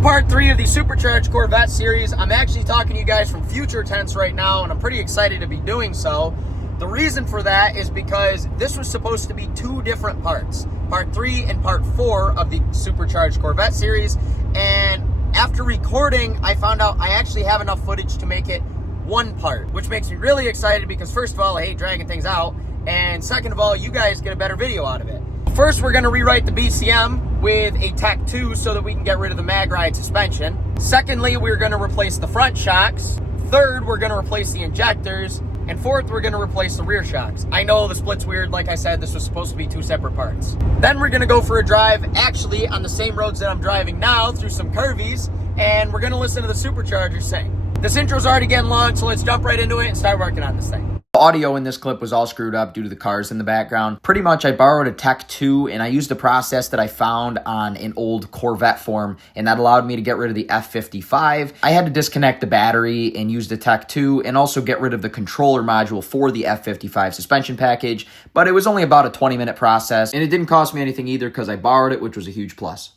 doing part 3 of the Supercharged Corvette series. I'm actually talking to you guys from future tense right now, and I'm pretty excited to be doing so. The reason for that is because this was supposed to be 2 different parts, part 3 and part 4 of the Supercharged Corvette series. And after recording, I found out I actually have enough footage to make it 1 part, which makes me really excited because first of all, I hate dragging things out, and second of all, you guys get a better video out of it. First, we're going to rewrite the BCM with a Pt.3 so that we can get rid of the mag ride suspension. Secondly, we're going to replace the front shocks. Third, we're going to replace the injectors. And fourth, we're going to replace the rear shocks. I know the split's weird. Like I said, this was supposed to be 2 separate parts. Then we're going to go for a drive, actually on the same roads that I'm driving now, through some curvies, and we're going to listen to the supercharger sing. This intro's already getting long, so let's jump right into it and start working on this thing. The audio in this clip was all screwed up due to the cars in the background. Pretty much I borrowed a Pt.2 and I used a process that I found on an old Corvette form, and that allowed me to get rid of the F55. I had to disconnect the battery and use the Pt.2 and also get rid of the controller module for the F55 suspension package, but it was only about a 20-minute process, and it didn't cost me anything either because I borrowed it, which was a huge plus.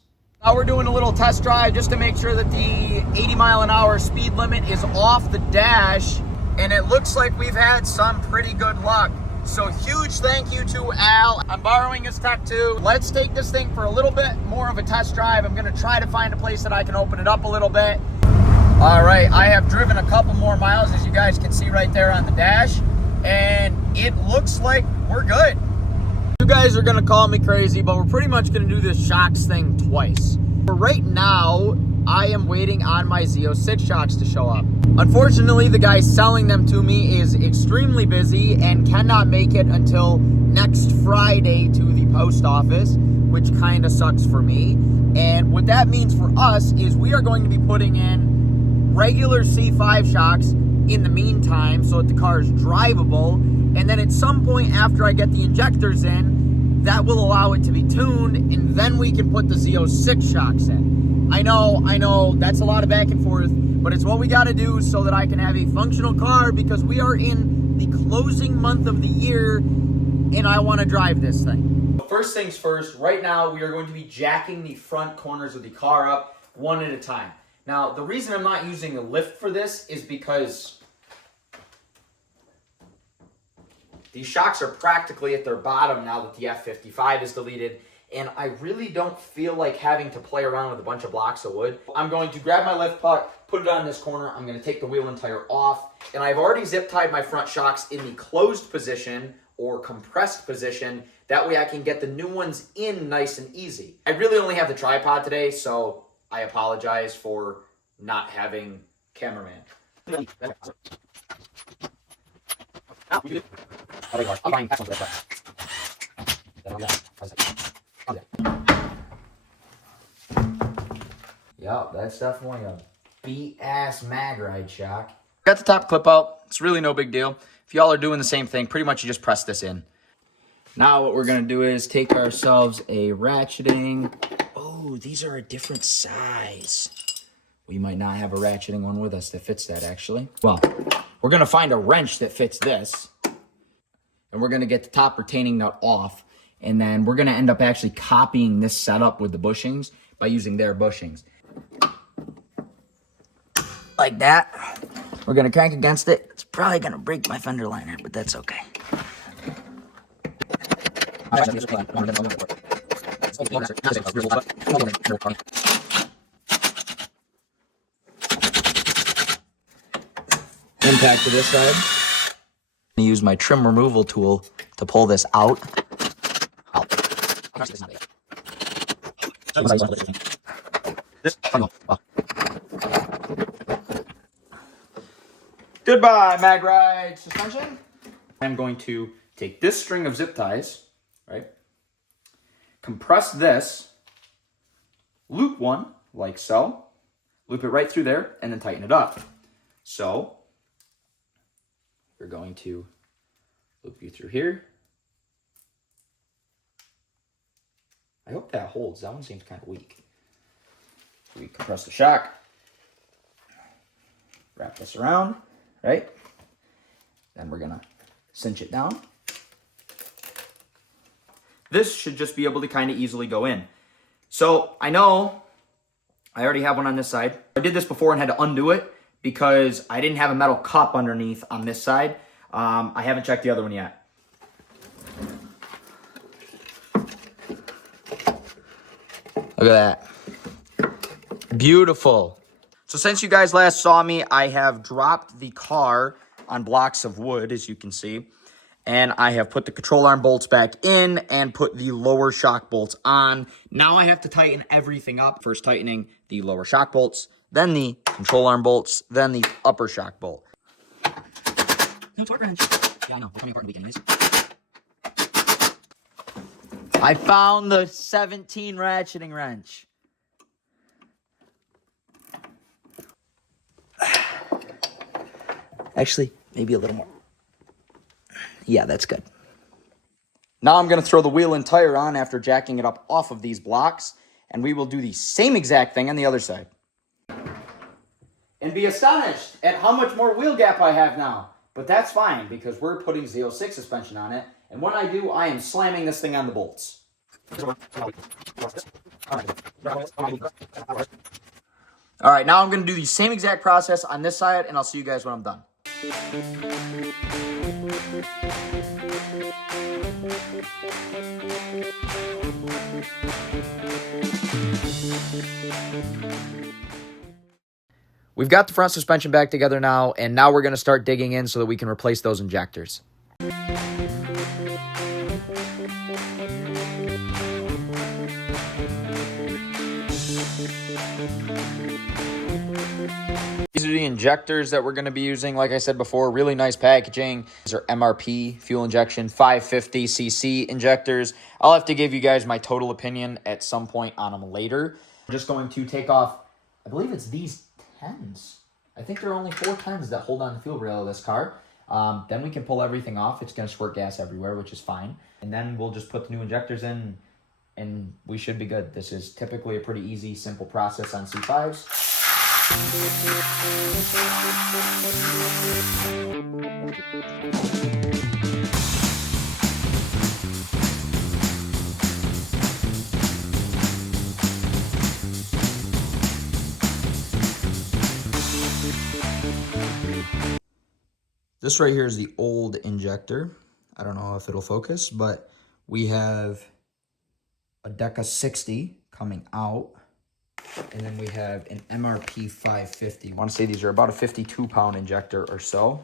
Now we're doing a little test drive just to make sure that the 80-mile-an-hour speed limit is off the dash. And it looks like we've had some pretty good luck. So huge thank you to Al. I'm borrowing his Pt.2. Let's take this thing for a little bit more of a test drive. I'm gonna try to find a place that I can open it up a little bit. All right, I have driven a couple more miles, as you guys can see right there on the dash, and it looks like we're good. You guys are gonna call me crazy, but we're pretty much gonna do this shocks thing twice. For right now, I am waiting on my Z06 shocks to show up. Unfortunately, the guy selling them to me is extremely busy and cannot make it until next Friday to the post office, which kind of sucks for me. And what that means for us is we are going to be putting in regular C5 shocks in the meantime so that the car is drivable. And then at some point after I get the injectors in, that will allow it to be tuned, and then we can put the Z06 shocks in. I know, that's a lot of back and forth, but it's what we got to do so that I can have a functional car, because we are in the closing month of the year, and I want to drive this thing. First things first, right now we are going to be jacking the front corners of the car up one at a time. Now, the reason I'm not using a lift for this is because these shocks are practically at their bottom now that the F55 is deleted, and I really don't feel like having to play around with a bunch of blocks of wood. I'm going to grab my lift puck, put it on this corner, I'm going to take the wheel and tire off, and I've already zip tied my front shocks in the closed position or compressed position. That way I can get the new ones in nice and easy. I really only have the tripod today, so I apologize for not having cameraman. Yeah, that's definitely a beat-ass mag ride shock. Got the top clip out. It's really no big deal. If y'all are doing the same thing, pretty much you just press this in. Now what we're going to do is take ourselves a ratcheting. Oh, these are a different size. We might not have a ratcheting one with us that fits that, actually. Well, we're going to find a wrench that fits this, and we're going to get the top retaining nut off, and then we're going to end up actually copying this setup with the bushings by using their bushings. Like that. We're going to crank against it. It's probably going to break my fender liner, but that's okay. Impact to this side. I'm going to use my trim removal tool to pull this out. Goodbye, mag ride suspension. I'm going to take this string of zip ties, right? Compress this, loop one, like so, loop it right through there, and then tighten it up. So, we're going to loop you through here. I hope that holds. That one seems kind of weak. We compress the shock, wrap this around, right? Then we're gonna cinch it down. This should just be able to kind of easily go in. So I know I already have one on this side. I did this before and had to undo it because I didn't have a metal cup underneath on this side. I haven't checked the other one yet. Look at that. Beautiful. So since you guys last saw me, I have dropped the car on blocks of wood, as you can see. And I have put the control arm bolts back in and put the lower shock bolts on. Now I have to tighten everything up. First tightening the lower shock bolts, then the control arm bolts, then the upper shock bolt. No torque wrench. Yeah, I know. We're coming apart in the weekend anyways. I found the 17 ratcheting wrench. Actually, maybe a little more. Yeah, that's good. Now I'm going to throw the wheel and tire on after jacking it up off of these blocks, and we will do the same exact thing on the other side. And be astonished at how much more wheel gap I have now. But that's fine, because we're putting Z06 suspension on it, and when I do, I am slamming this thing on the bolts. All right, now I'm going to do the same exact process on this side, and I'll see you guys when I'm done. We've got the front suspension back together now, and now we're going to start digging in so that we can replace those injectors. These are the injectors that we're going to be using. Like I said before, really nice packaging. These are MRP fuel injection 550cc injectors. I'll have to give you guys my total opinion at some point on them later. I'm just going to take off, I believe it's these 10s. I think there are only 4 10s that hold on the fuel rail of this car. Then we can pull everything off. It's going to squirt gas everywhere, which is fine. And then we'll just put the new injectors in, and we should be good. This is typically a pretty easy, simple process on C5s. This right here is the old injector. I don't know if it'll focus, but we have a DECA 60 coming out. And then we have an MRP 550. I want to say these are about a 52-pound injector or so.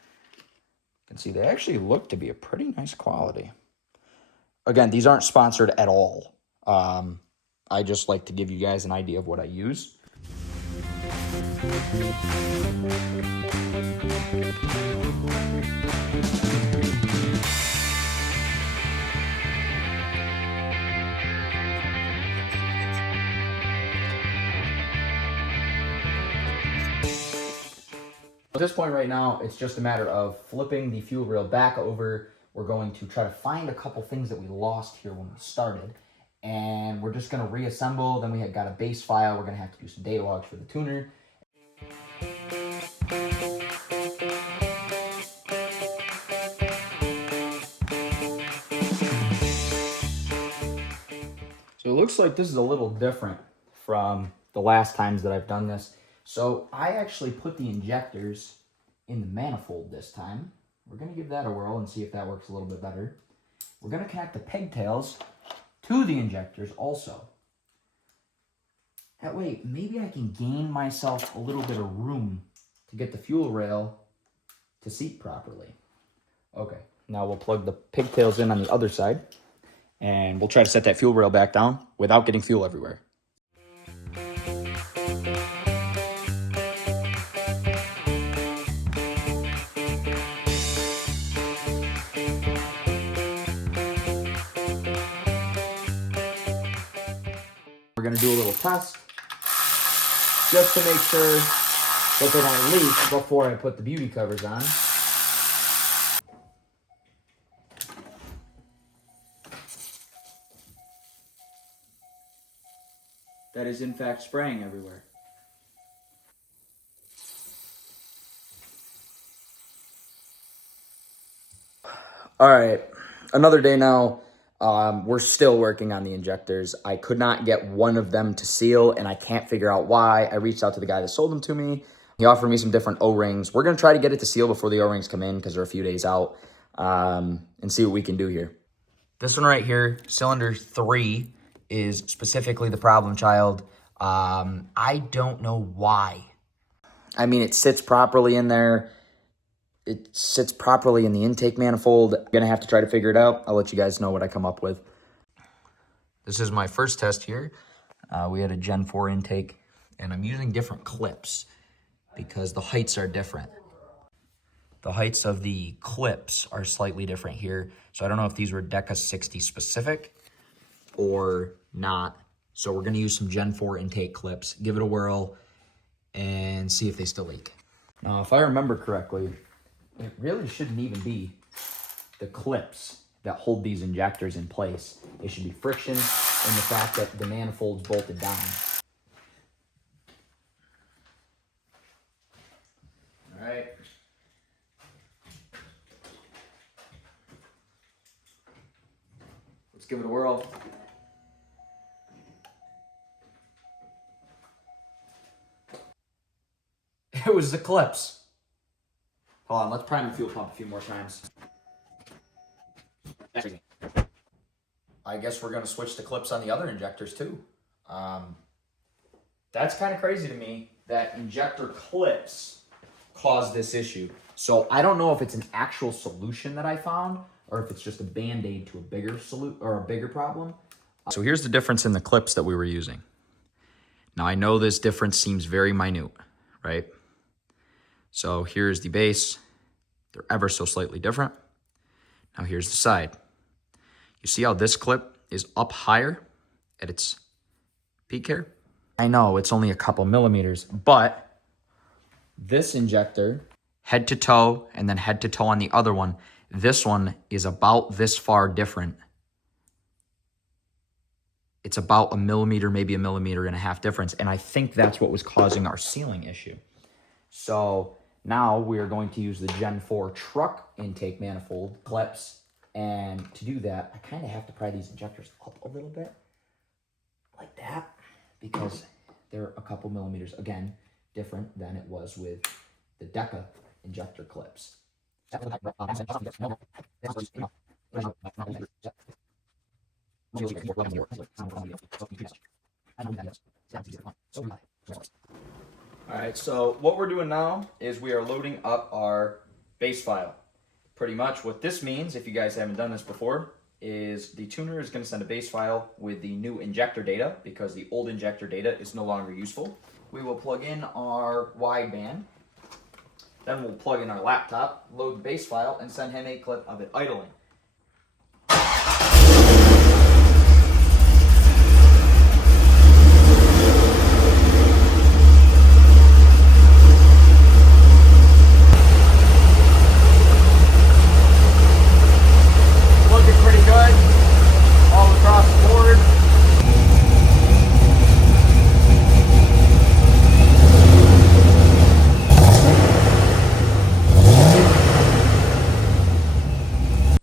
You can see they actually look to be a pretty nice quality. Again, these aren't sponsored at all. I just like to give you guys an idea of what I use. At this point right now, it's just a matter of flipping the fuel rail back over. We're going to try to find a couple things that we lost here when we started. And we're just going to reassemble. Then we have got a base file. We're going to have to do some data logs for the tuner. So it looks like this is a little different from the last times that I've done this. So I actually put the injectors in the manifold this time. We're going to give that a whirl and see if that works a little bit better. We're going to connect the pigtails to the injectors also. That way, maybe I can gain myself a little bit of room to get the fuel rail to seat properly. Okay, now we'll plug the pigtails in on the other side, and we'll try to set that fuel rail back down without getting fuel everywhere. We're going to do a little test just to make sure that they don't leak before I put the beauty covers on. That is in fact spraying everywhere. All right, another day now. We're still working on the injectors. I could not get one of them to seal, and I can't figure out why. I reached out to the guy that sold them to me. He offered me some different O-rings. We're going to try to get it to seal before the O-rings come in because they're a few days out, and see what we can do here. This one right here, cylinder 3, is specifically the problem child. I don't know why. I mean, it sits properly in there. It sits properly in the intake manifold. I'm going to have to try to figure it out. I'll let you guys know what I come up with. This is my first test here. We had a Gen 4 intake, and I'm using different clips because the heights are different. The heights of the clips are slightly different here. So I don't know if these were DECA 60 specific or not. So we're going to use some Gen 4 intake clips, give it a whirl, and see if they still leak. Now, if I remember correctly, it really shouldn't even be the clips that hold these injectors in place. It should be friction and the fact that the manifold's bolted down. All right. Let's give it a whirl. It was the clips. Hold on, let's prime the fuel pump a few more times. I guess we're going to switch the clips on the other injectors too. That's kind of crazy to me that injector clips caused this issue. So I don't know if it's an actual solution that I found or if it's just a band-aid to a bigger or a bigger problem. So here's the difference in the clips that we were using. Now I know this difference seems very minute, right? So here's the base. They're ever so slightly different. Now here's the side. You see how this clip is up higher at its peak here? I know it's only a couple millimeters, but this injector, head to toe and then head to toe on the other one, this one is about this far different. It's about a millimeter, maybe a millimeter and a half difference. And I think that's what was causing our sealing issue. So now we are going to use the Gen 4 truck intake manifold clips. And to do that, I kind of have to pry these injectors up a little bit like that because they're a couple millimeters, again, different than it was with the DECA injector clips. All right, so what we're doing now is we are loading up our base file. Pretty much what this means, if you guys haven't done this before, is the tuner is going to send a base file with the new injector data because the old injector data is no longer useful. We will plug in our wideband, then we'll plug in our laptop, load the base file, and send him a clip of it idling.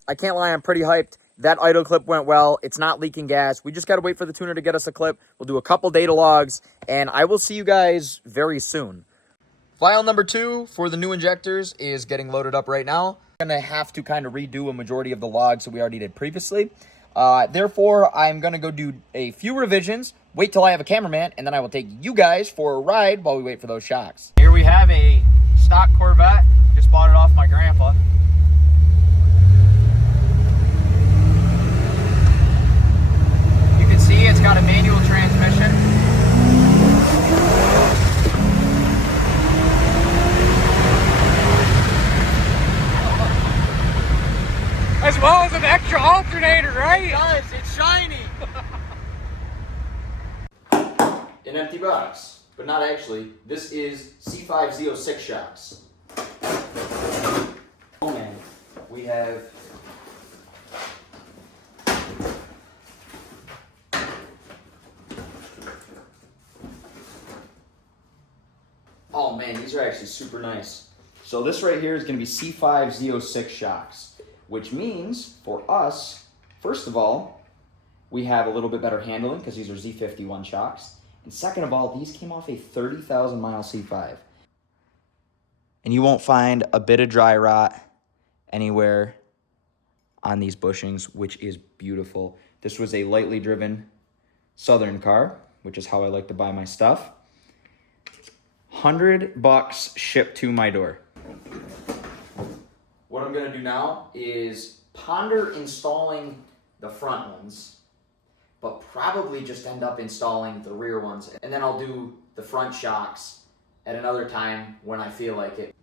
I can't lie, I'm pretty hyped. That idle clip went well. It's not leaking gas. We just got to wait for the tuner to get us a clip. We'll do a couple data logs, and I will see you guys very soon. File number 2 for the new injectors is getting loaded up right now. I'm going to have to kind of redo a majority of the logs that we already did previously. Therefore, I'm going to go do a few revisions, wait till I have a cameraman, and then I will take you guys for a ride while we wait for those shocks. Here we have a stock Corvette. Just bought it off my grandpa. See, it's got a manual transmission. As well as an extra alternator, right? It does, it's shiny. An empty box, but not actually. This is C5 Z06 shocks. Oh man, we have oh man, these are actually super nice. So this right here is going to be C5 Z06 shocks, which means for us, First of all, we have a little bit better handling because these are Z51 shocks. And second of all, these came off a 30,000 mile C5. And you won't find a bit of dry rot anywhere on these bushings, which is beautiful. This was a lightly driven Southern car, which is how I like to buy my stuff. $100 shipped to my door. What I'm gonna do now is ponder installing the front ones, but probably just end up installing the rear ones. And then I'll do the front shocks at another time when I feel like it.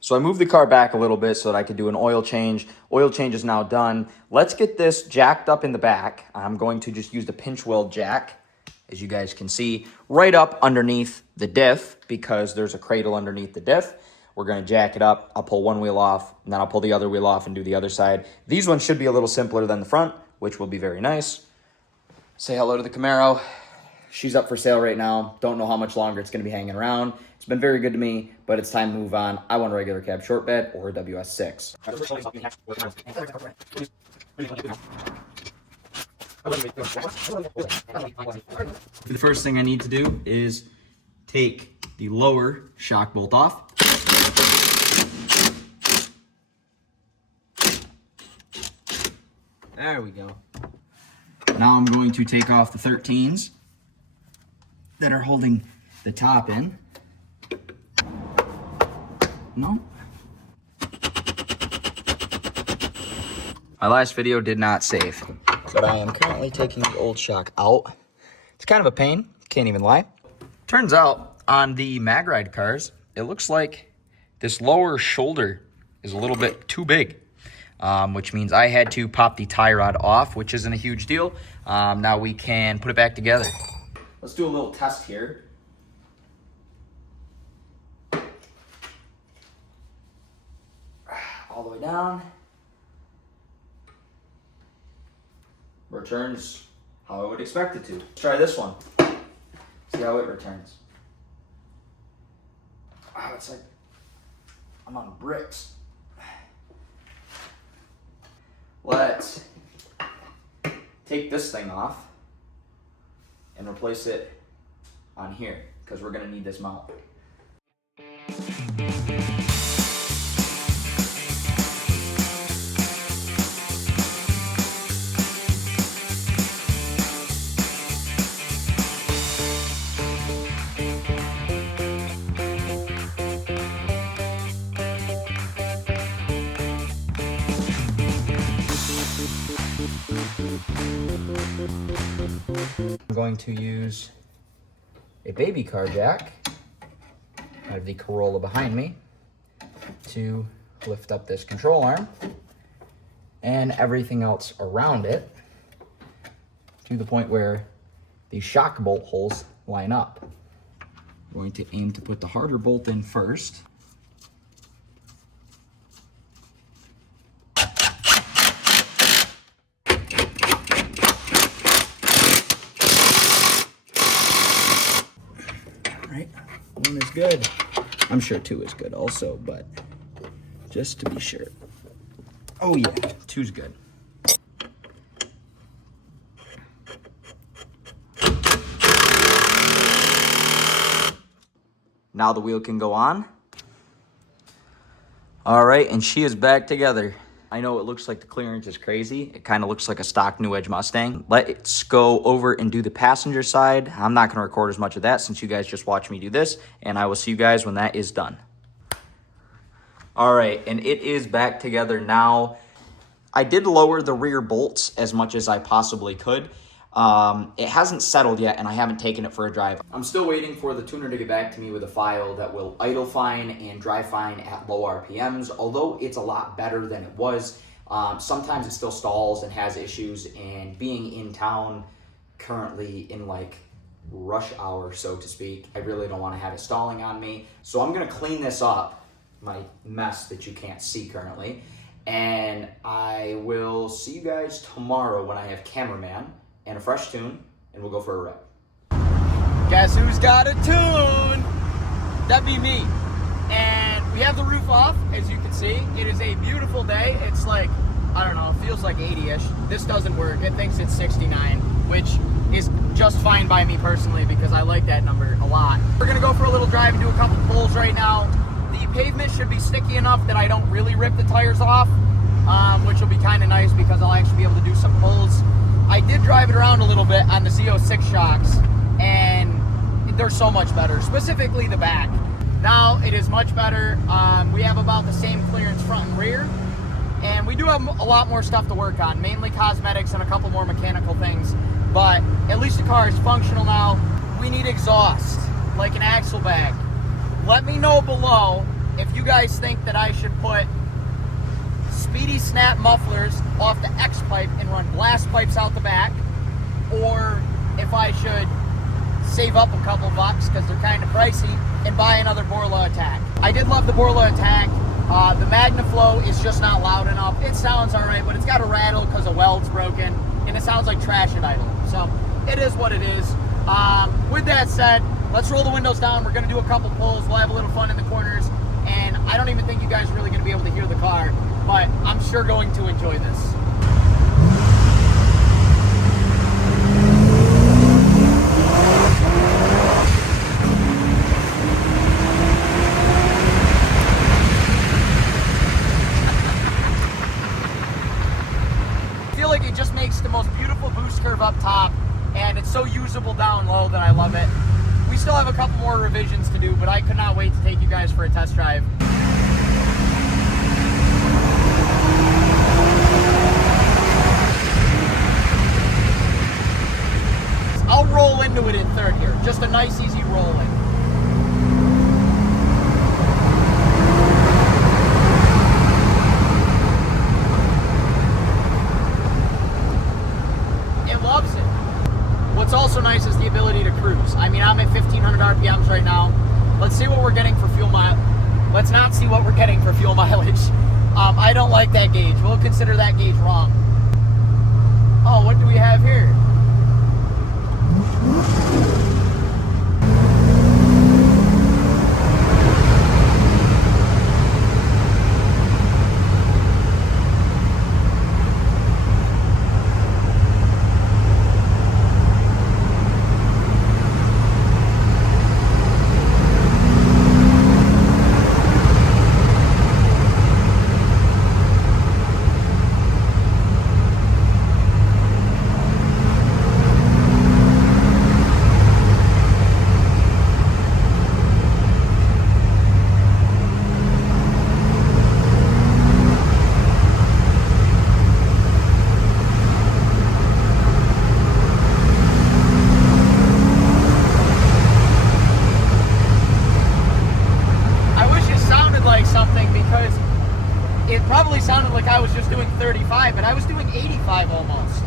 So I moved the car back a little bit so that I could do an oil change. Oil change is now done. Let's get this jacked up in the back. I'm going to just use the pinch weld jack, as you guys can see, right up underneath the diff because there's a cradle underneath the diff. We're gonna jack it up. I'll pull one wheel off, and then I'll pull the other wheel off and do the other side. These ones should be a little simpler than the front, which will be very nice. Say hello to the Camaro. She's up for sale right now. Don't know how much longer it's gonna be hanging around. It's been very good to me, but it's time to move on. I want a regular cab short bed or a WS6. The first thing I need to do is take the lower shock bolt off. There we go. Now I'm going to take off the 13s that are holding the top in. No. My last video did not save, but I am currently taking the old shock out. It's kind of a pain, can't even lie. Turns out on the MagRide cars, it looks like this lower shoulder is a little bit too big, which means I had to pop the tie rod off, which isn't a huge deal. Now we can put it back together. Let's do a little test here. All the way down. Returns how I would expect it to. Let's try this one. See how it returns. Wow, it's like I'm on bricks. Let's take this thing off and replace it on here because we're gonna need this mount. I'm going to use a baby car jack. I have the Corolla behind me to lift up this control arm and everything else around it to the point where the shock bolt holes line up. I'm going to aim to put the harder bolt in first. Right, one is good. I'm sure two is good also, but just to be sure. Oh yeah, two's good. Now the wheel can go on. All right, and she is back together. I know it looks like the clearance is crazy. It kind of looks like a stock New Edge Mustang. Let's go over and do the passenger side. I'm not gonna record as much of that since you guys just watched me do this, and I will see you guys when that is done. All right, and it is back together now. I did lower the rear bolts as much as I possibly could. It hasn't settled yet, and I haven't taken it for a drive. I'm still waiting for the tuner to get back to me with a file that will idle fine and drive fine at low RPMs. Although it's a lot better than it was, sometimes it still stalls and has issues, and being in town currently in like rush hour, so to speak, I really don't want to have it stalling on me. So I'm going to clean this up, my mess that you can't see currently, and I will see you guys tomorrow when I have cameraman and a fresh tune, and we'll go for a rip. Guess who's got a tune? That'd be me. And we have the roof off, as you can see. It is a beautiful day. It's like I don't know, it feels like 80-ish. This doesn't work. It thinks it's 69, which is just fine by me personally because I like that number a lot. We're gonna go for a little drive and do a couple pulls right now. The pavement should be sticky enough that I don't really rip the tires off, which will be kind of nice because I'll actually be able to do some pulls. I did drive it around a little bit on the Z06 shocks, and they're so much better, specifically the back. Now it is much better. We have about the same clearance front and rear, and we do have a lot more stuff to work on, mainly cosmetics and a couple more mechanical things, but at least the car is functional now. We need exhaust, like an axle bag. Let me know below if you guys think that I should put Speedy Snap mufflers off the X pipe and run blast pipes out the back, or if I should save up a couple bucks because they're kind of pricey and buy another Borla Attack. I did love the Borla Attack. The MagnaFlow is just not loud enough. It sounds all right, but it's got a rattle because a weld's broken, and it sounds like trash at idle. So it is what it is. With that said, let's roll the windows down. We're going to do a couple pulls. We'll have a little fun in the corners, and I don't even think you guys are really going to be able to hear the car, but I'm sure going to enjoy this. I feel like it just makes the most beautiful boost curve up top, and it's so usable down low that I love it. We still have a couple more revisions to do, but I could not wait to take you guys for a test drive. I'll roll into it in third gear. Just a nice, easy rolling. It loves it. What's also nice is the ability to cruise. I mean, I'm at 1,500 RPMs right now. Let's see what we're getting for fuel mile. Let's not see what we're getting for fuel mileage. I don't like that gauge. We'll consider that gauge wrong. Oh, what do we have here? It probably sounded like I was just doing 35, but I was doing 85 almost.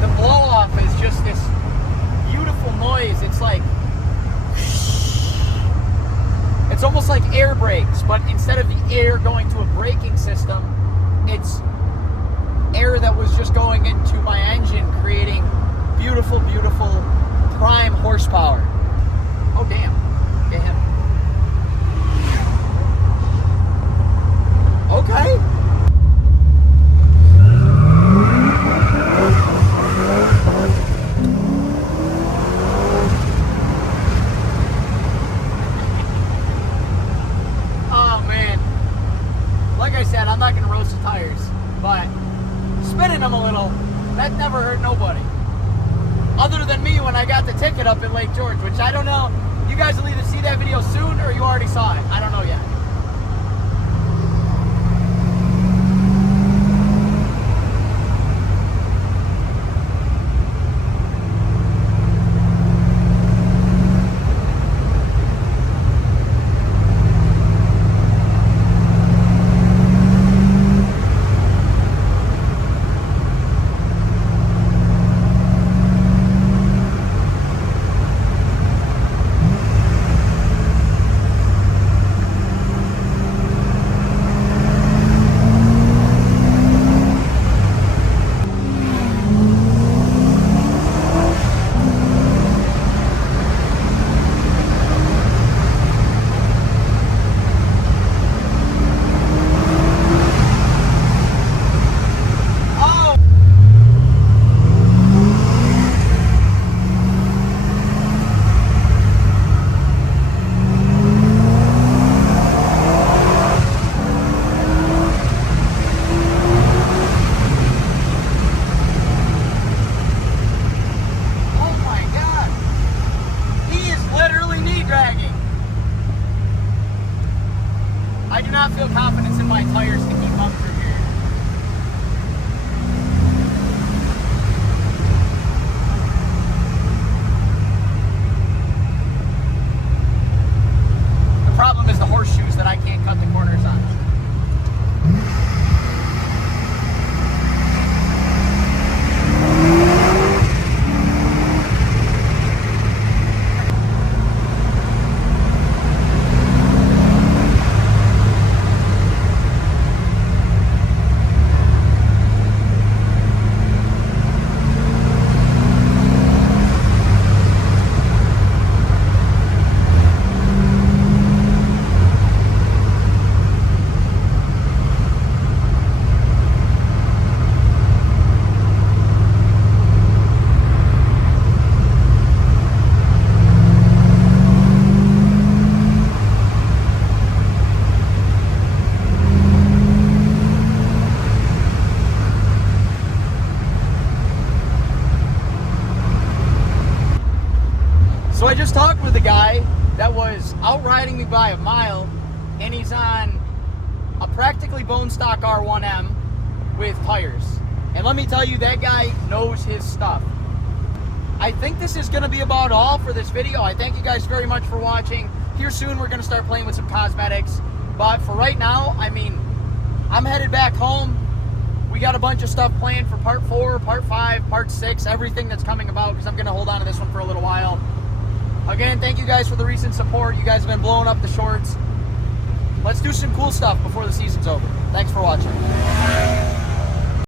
The blow off is just this beautiful noise. It's like, it's almost like air brakes, but instead of the air going to a braking system, it's air that was just going into my engine, creating beautiful, beautiful prime horsepower. Oh, damn. Get him. Okay. I'm not going to roast the tires, but spinning them a little, that never hurt nobody. Other than me when I got the ticket up in Lake George, which I don't know. You guys will either see that video soon or you already saw it. I don't know yet. not feel confidence in my tires to keep up through here. The problem is the horseshoes that I can't cut the corners on. So I just talked with a guy that was outriding me by a mile, and he's on a practically bone stock R1M with tires. And let me tell you, that guy knows his stuff. I think this is going to be about all for this video. I thank you guys very much for watching. Here soon we're going to start playing with some cosmetics. But for right now, I mean, I'm headed back home. We got a bunch of stuff planned for part 4, part 5, part 6, everything that's coming about, because I'm going to hold on to this one for a little while. Again, thank you guys for the recent support. You guys have been blowing up the shorts. Let's do some cool stuff before the season's over. Thanks for watching.